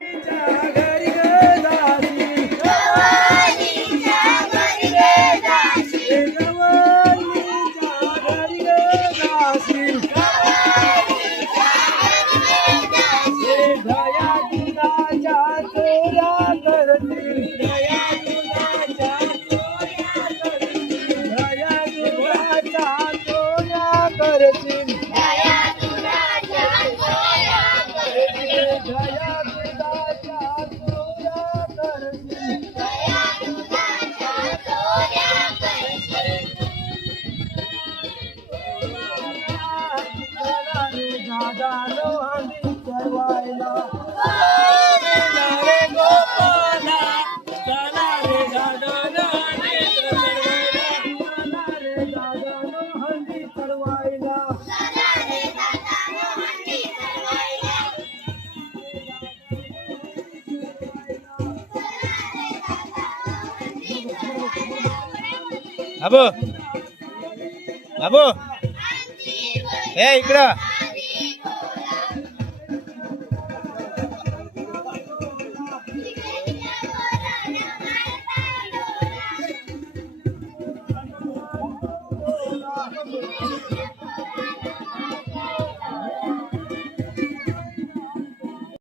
घरी ग जाशील गवळणीच्या घरी ग जाशील गवळणीच्या घरी ग जाशील दया दुधाच्या चोऱ्या करतील दया दुधाच्या चोऱ्या करतील दया दुधाच्या चोऱ्या करतील दया दुधाच्या चोऱ्या करतील दया दुधाच्या चोऱ्या करतील दया दुधाच्या चोऱ्या करतील चला रे दादा लोहांडी चढवायला चला रे गोपाला चला रे दादा लोहांडी चढवायला चला रे दादा लोहांडी चढवायला चला रे दादा लोहांडी चढवायला बाबू बाबू हे इकडं